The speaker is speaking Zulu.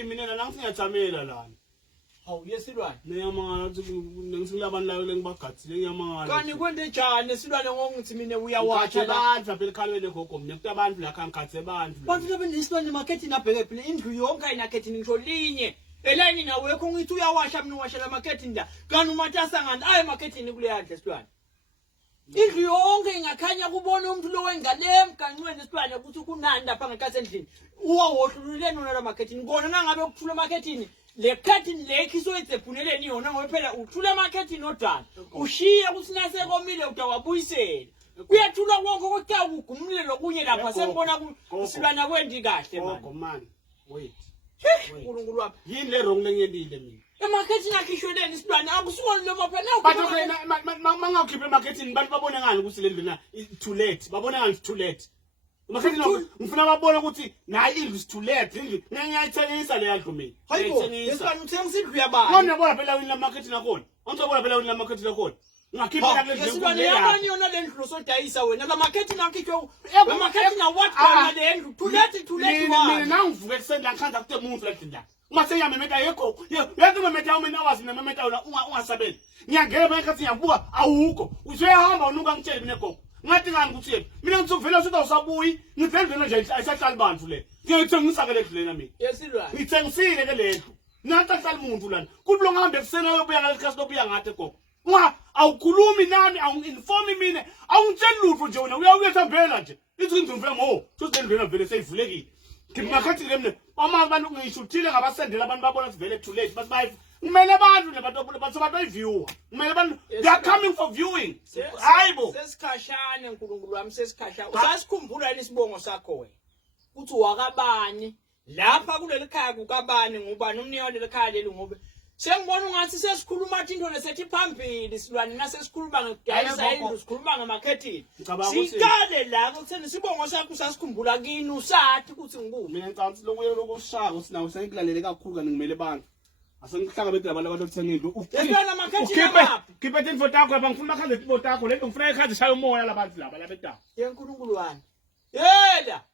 market mina la ngiyathamela lana. Hawu yesilwane. Ngiyamangala ukuthi ngisilabani layo lengibagathile ngiyamangala. Kani kwende njani esilwane ngokuthi mina uyawatha abantu phela ekhalweni gogo mina kuthi abantu la khankathe abantu. Bantu labe nesilwane market nabheke phela indlu yonke ayinakethi ngisho linye. Elani nawe kho ngithi uyawasha mina uwashela market nda. Kani umatasa ngani ayi market ni kule yandle esilwane. Indlu yonke ingakhanya kubona umuntu lo wengane emgancweni esilwane ukuthi kunani lapha ngekhathi endlini. Uwawohlululeni wona la market ngibona nangabe ukuthula marketini. Le curtain le khiso etsephuneleni yona ngoba phela uthula marketini odala. Ushiya ukuthi nase komile utawabuyisela. Kuyathula konke kodwa ugumule lokunye lapha sengibona kusilwana kwendi kahle manje. Gogo man, wait. uNkulunkulu wapha. Yini le wrong lengiyendile mina? Emarketini akhishweleni isilwane akusukoni lo phela. But okay mangakhipha emarketini bantu babone ngani ukuthi le ndlu na too late. Babone ngani too late. Marketini ngifuna babone ukuthi nayi indlu is too late. Indlu ngiyayithengisa le yandlu mina. Hayibo, yesilwane uthengisa indlu yabani? Ngiyabona phela wini la marketini nakhona. Ngizobona phela wini la marketini nakhona. Ngakhipha kule ndlu. Yesilwane yabani yona le ndlu sodayisa wena. La marketini akhishwe. La marketini what kana le ndlu? Too late mina nangivuke kusenda ngikhanda kuthi umuntu la ndla. Mase yamemeta yekho. Yathi memeta mina wazi memeta wona ungasabeli. Ngiyangena emakhathi ngiyabuka awukho. Usuyahamba unuka ngitshele mina gogo. Ngathi ngani ukuthi yena mina ngithi uvela usuthi usabuyi ngivela nje ayisahlali bantu le ngiyithengisa ke le ndlu lena mina yesilwane ngithengisile ke le ndlu nathi ahlali umuntu lana kuthi lo ngihambe kusena yobuya ngalekhasi lobuya ngathi gogo awukhulumi nami awunginformi mina awungitsheli lutho nje wena uyethambela nje ithi indlu ngivela ngo futhi le ndlu vele seyivulekile ngimakathi ke mina abantu ngishuthile ngabasendela abantu babona sivele too late but bayi kumele abantu nabantu bayiview kumele abantu they are coming for viewing hayibo sesikhashana uNkulunkulu wami sesikhashana usasikhumbula lesibongo sakho wena uthi wakabani lapha kuleli khaya kukabani ngubani umnini waleli khaya leli ngobe sengibona ungathi sesikhuluma into nesethi phambili silwane nasesikhuluma ngekudayisa indlu sikhuluma ngamarketini sikale la kutheni sibongo sakho usasikhumbula kini usathi ukuthi ngikuphi mina ngicabanga lokuye lokushaka sinawo sengikulalele kakhulu kanti ngimele bantu asengihlanga bethu abantu abathenga indlu yena marketini lapha khipha info yakho lapha ngifuna makhaze info yakho lento ngifuna ikhazi shayo umoya labantu laba labethu yenkulunkulu wami yela